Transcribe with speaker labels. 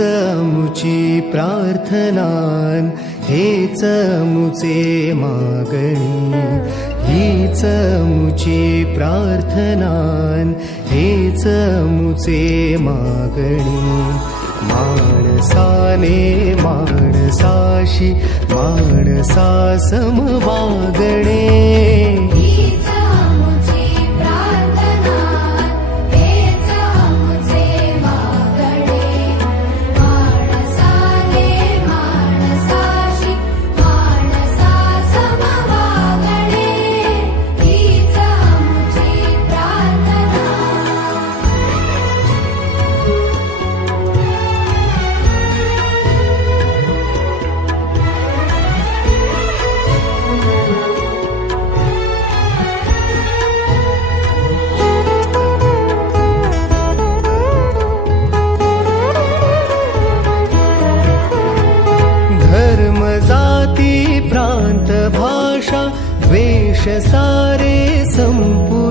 Speaker 1: मुची प्रार्थनान हेच मुचे मागणी. हीच मुची प्रार्थनान हेच मुचे मागणी. माणसाने माणसाशी माणसा समवागणे सारे सम्पू